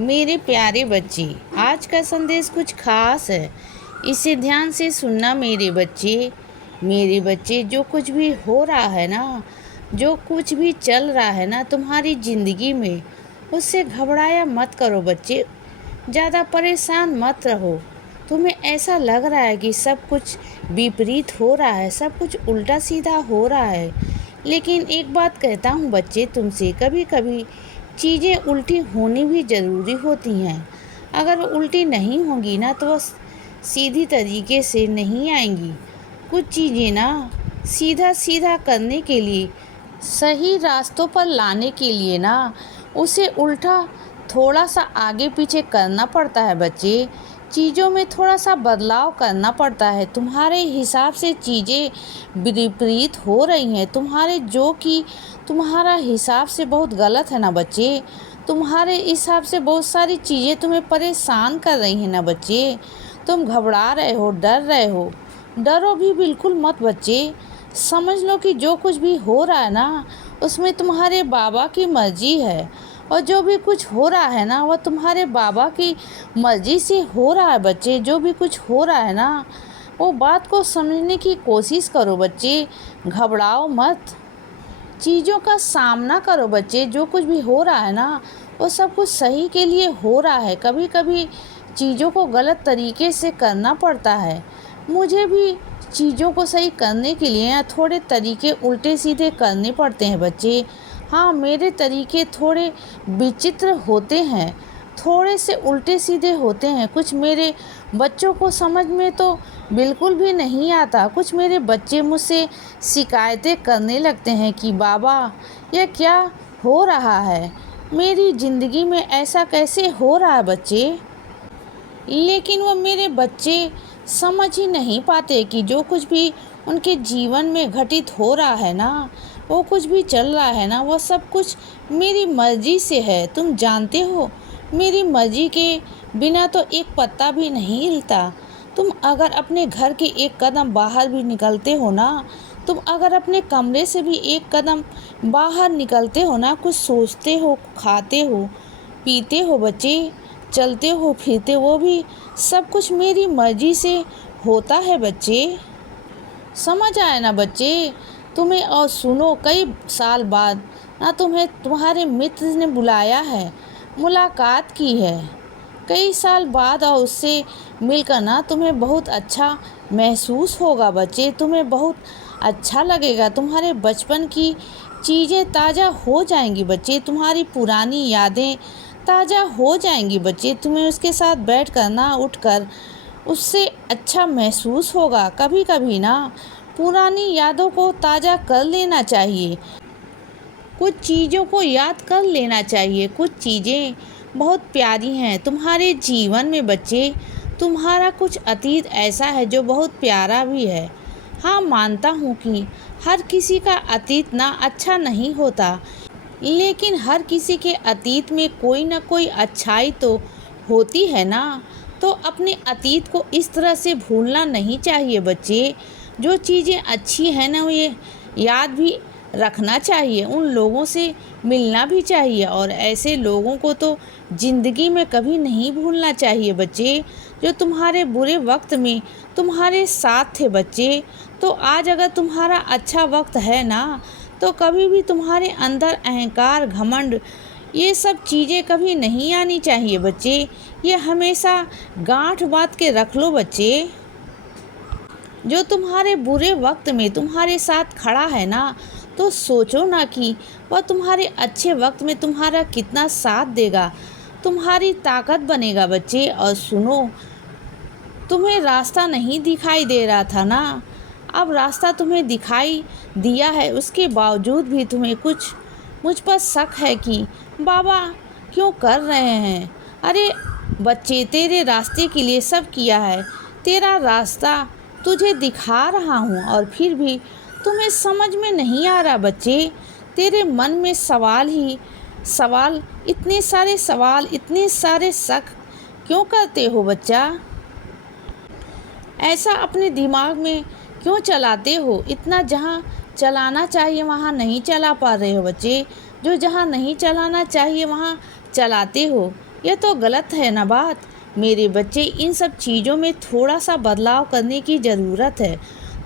मेरे प्यारे बच्चे, आज का संदेश कुछ खास है। इसे ध्यान से सुनना मेरे बच्चे। मेरे बच्चे, जो कुछ भी हो रहा है ना, जो कुछ भी चल रहा है ना तुम्हारी ज़िंदगी में, उससे घबराया मत करो बच्चे। ज़्यादा परेशान मत रहो। तुम्हें ऐसा लग रहा है कि सब कुछ विपरीत हो रहा है, सब कुछ उल्टा सीधा हो रहा है। लेकिन एक बात कहता हूँ बच्चे तुमसे, कभी कभी चीज़ें उल्टी होनी भी ज़रूरी होती हैं। अगर उल्टी नहीं होंगी ना तो वो सीधी तरीके से नहीं आएंगी। कुछ चीज़ें ना सीधा सीधा करने के लिए, सही रास्तों पर लाने के लिए ना उसे उल्टा थोड़ा सा आगे पीछे करना पड़ता है बच्चे। चीज़ों में थोड़ा सा बदलाव करना पड़ता है। तुम्हारे हिसाब से चीज़ें विपरीत हो रही हैं, तुम्हारा हिसाब से बहुत गलत है ना बच्चे। तुम्हारे हिसाब से बहुत सारी चीज़ें तुम्हें परेशान कर रही हैं ना बच्चे। तुम घबरा रहे हो, डर रहे हो। डरो भी बिल्कुल मत बच्चे। समझ लो कि जो कुछ भी हो रहा है ना, उसमें तुम्हारे बाबा की मर्जी है। और जो भी कुछ हो रहा है ना, वह तुम्हारे बाबा की मर्जी से हो रहा है बच्चे। जो भी कुछ हो रहा है ना, वो बात को समझने की कोशिश करो बच्चे। घबराओ मत, चीज़ों का सामना करो बच्चे। जो कुछ भी हो रहा है ना, वो सब कुछ सही के लिए हो रहा है। कभी कभी चीज़ों को गलत तरीके से करना पड़ता है। मुझे भी चीज़ों को सही करने के लिए थोड़े तरीके उल्टे सीधे करने पड़ते हैं बच्चे। हाँ, मेरे तरीके थोड़े विचित्र होते हैं, थोड़े से उल्टे सीधे होते हैं। कुछ मेरे बच्चों को समझ में तो बिल्कुल भी नहीं आता। कुछ मेरे बच्चे मुझसे शिकायतें करने लगते हैं कि बाबा, यह क्या हो रहा है, मेरी ज़िंदगी में ऐसा कैसे हो रहा है बच्चे। लेकिन वो मेरे बच्चे समझ ही नहीं पाते कि जो कुछ भी उनके जीवन में घटित हो रहा है ना, वो कुछ भी चल रहा है ना, वो सब कुछ मेरी मर्जी से है। तुम जानते हो, मेरी मर्जी के बिना तो एक पत्ता भी नहीं हिलता। तुम अगर अपने घर के एक कदम बाहर भी निकलते हो ना, तुम अगर अपने कमरे से भी एक कदम बाहर निकलते हो ना, कुछ सोचते हो, खाते हो, पीते हो बच्चे, चलते हो फिरते, वो भी सब कुछ मेरी मर्जी से होता है बच्चे। समझ आए ना बच्चे तुम्हें। और सुनो, कई साल बाद ना तुम्हें तुम्हारे मित्र ने बुलाया है, मुलाकात की है कई साल बाद, और उससे मिलकर ना तुम्हें बहुत अच्छा महसूस होगा बच्चे। तुम्हें बहुत अच्छा लगेगा। तुम्हारे बचपन की चीज़ें ताज़ा हो जाएंगी बच्चे। तुम्हारी पुरानी यादें ताज़ा हो जाएंगी बच्चे। तुम्हें उसके साथ बैठ कर ना, उठ कर उससे अच्छा महसूस होगा। कभी कभी ना पुरानी यादों को ताज़ा कर लेना चाहिए, कुछ चीज़ों को याद कर लेना चाहिए। कुछ चीज़ें बहुत प्यारी हैं तुम्हारे जीवन में बच्चे। तुम्हारा कुछ अतीत ऐसा है जो बहुत प्यारा भी है। हाँ, मानता हूँ कि हर किसी का अतीत ना अच्छा नहीं होता, लेकिन हर किसी के अतीत में कोई ना कोई अच्छाई तो होती है ना। तो अपने अतीत को इस तरह से भूलना नहीं चाहिए बच्चे। जो चीज़ें अच्छी हैं ना, ये याद भी रखना चाहिए। उन लोगों से मिलना भी चाहिए, और ऐसे लोगों को तो ज़िंदगी में कभी नहीं भूलना चाहिए बच्चे, जो तुम्हारे बुरे वक्त में तुम्हारे साथ थे बच्चे। तो आज अगर तुम्हारा अच्छा वक्त है ना, तो कभी भी तुम्हारे अंदर अहंकार, घमंड, ये सब चीज़ें कभी नहीं आनी चाहिए बच्चे। ये हमेशा गांठ बांध के रख लो बच्चे। जो तुम्हारे बुरे वक्त में तुम्हारे साथ खड़ा है ना, तो सोचो ना कि वह तुम्हारे अच्छे वक्त में तुम्हारा कितना साथ देगा, तुम्हारी ताकत बनेगा बच्चे। और सुनो, तुम्हें रास्ता नहीं दिखाई दे रहा था ना, अब रास्ता तुम्हें दिखाई दिया है। उसके बावजूद भी तुम्हें कुछ मुझ पर शक है कि बाबा क्यों कर रहे हैं। अरे बच्चे, तेरे रास्ते के लिए सब किया है, तेरा रास्ता तुझे दिखा रहा हूँ, और फिर भी तुम्हें समझ में नहीं आ रहा बच्चे। तेरे मन में सवाल ही सवाल, इतने सारे सवाल, इतने सारे शक क्यों करते हो बच्चा। ऐसा अपने दिमाग में क्यों चलाते हो। इतना जहाँ चलाना चाहिए वहाँ नहीं चला पा रहे हो बच्चे। जो जहाँ नहीं चलाना चाहिए वहाँ चलाते हो। यह तो गलत है ना बात। मेरे बच्चे, इन सब चीज़ों में थोड़ा सा बदलाव करने की ज़रूरत है।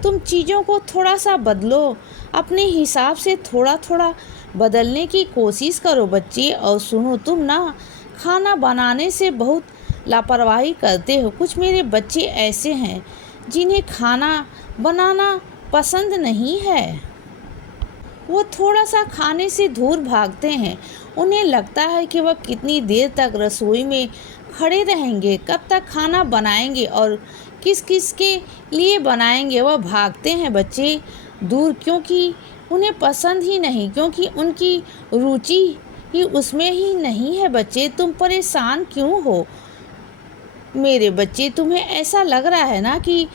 तुम चीज़ों को थोड़ा सा बदलो, अपने हिसाब से थोड़ा थोड़ा बदलने की कोशिश करो बच्चे। और सुनो, तुम ना खाना बनाने से बहुत लापरवाही करते हो। कुछ मेरे बच्चे ऐसे हैं जिन्हें खाना बनाना पसंद नहीं है। वो थोड़ा सा खाने से दूर भागते हैं। उन्हें लगता है कि वह कितनी देर तक रसोई में खड़े रहेंगे, कब तक खाना बनाएंगे और किस किस के लिए बनाएंगे। वह भागते हैं बच्चे दूर, क्योंकि उन्हें पसंद ही नहीं, क्योंकि उनकी रुचि ही उसमें ही नहीं है बच्चे। तुम परेशान क्यों हो मेरे बच्चे? तुम्हें ऐसा लग रहा है ना कि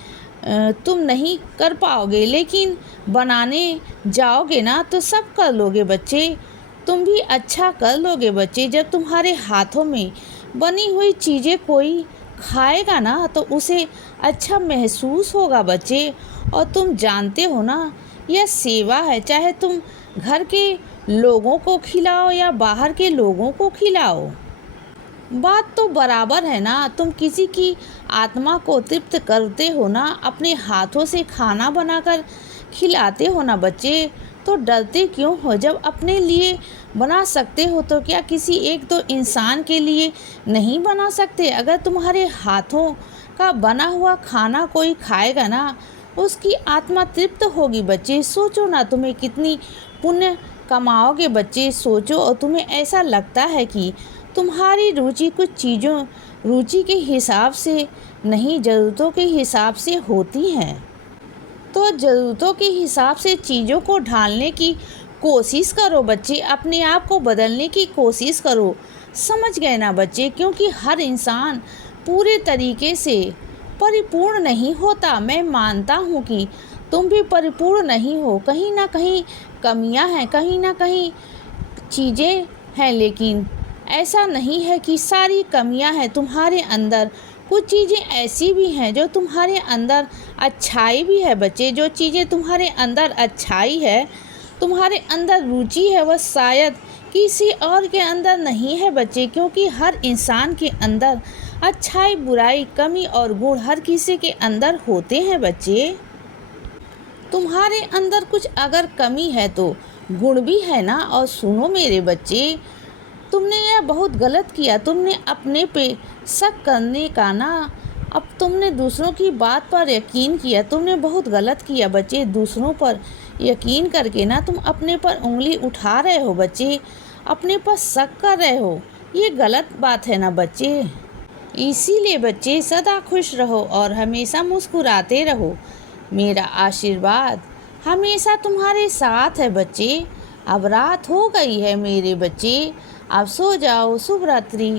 तुम नहीं कर पाओगे, लेकिन बनाने जाओगे ना तो सब कर लोगे बच्चे। तुम भी अच्छा कर लोगे बच्चे। जब तुम्हारे हाथों में बनी हुई चीज़ें कोई खाएगा ना तो उसे अच्छा महसूस होगा बच्चे। और तुम जानते हो ना, यह सेवा है। चाहे तुम घर के लोगों को खिलाओ या बाहर के लोगों को खिलाओ, बात तो बराबर है ना। तुम किसी की आत्मा को तृप्त करते हो ना, अपने हाथों से खाना बनाकर खिलाते हो ना बच्चे। तो डरते क्यों हो? जब अपने लिए बना सकते हो तो क्या किसी एक दो इंसान के लिए नहीं बना सकते? अगर तुम्हारे हाथों का बना हुआ खाना कोई खाएगा ना, उसकी आत्मा तृप्त होगी बच्चे। सोचो ना, तुम्हें कितनी पुण्य कमाओगे बच्चे। सोचो, और तुम्हें ऐसा लगता है कि तुम्हारी रुचि कुछ चीज़ों रुचि के हिसाब से नहीं, ज़रूरतों के हिसाब से होती हैं। तो ज़रूरतों के हिसाब से चीज़ों को ढालने की कोशिश करो बच्चे, अपने आप को बदलने की कोशिश करो। समझ गए ना बच्चे? क्योंकि हर इंसान पूरे तरीके से परिपूर्ण नहीं होता। मैं मानता हूँ कि तुम भी परिपूर्ण नहीं हो, कहीं ना कहीं कमियाँ हैं, कहीं ना कहीं चीज़ें हैं, लेकिन ऐसा नहीं है कि सारी कमियां हैं तुम्हारे अंदर। कुछ चीज़ें ऐसी भी हैं जो तुम्हारे अंदर अच्छाई भी है बच्चे। जो चीज़ें तुम्हारे अंदर अच्छाई है, तुम्हारे अंदर रुचि है, वह शायद किसी और के अंदर नहीं है बच्चे। क्योंकि हर इंसान के अंदर अच्छाई, बुराई, कमी और गुण हर किसी के अंदर होते हैं बच्चे। तुम्हारे अंदर कुछ अगर कमी है तो गुण भी है ना। और सुनो मेरे बच्चे, तुमने यह बहुत गलत किया। तुमने अपने पे शक करने का ना, अब तुमने दूसरों की बात पर यकीन किया। तुमने बहुत गलत किया बच्चे। दूसरों पर यकीन करके ना तुम अपने पर उंगली उठा रहे हो बच्चे, अपने पर शक कर रहे हो। ये गलत बात है ना बच्चे। इसीलिए बच्चे सदा खुश रहो और हमेशा मुस्कुराते रहो। मेरा आशीर्वाद हमेशा तुम्हारे साथ है बच्चे। अब रात हो गई है मेरे बच्चे, अब सो जाओ। शुभ रात्रि।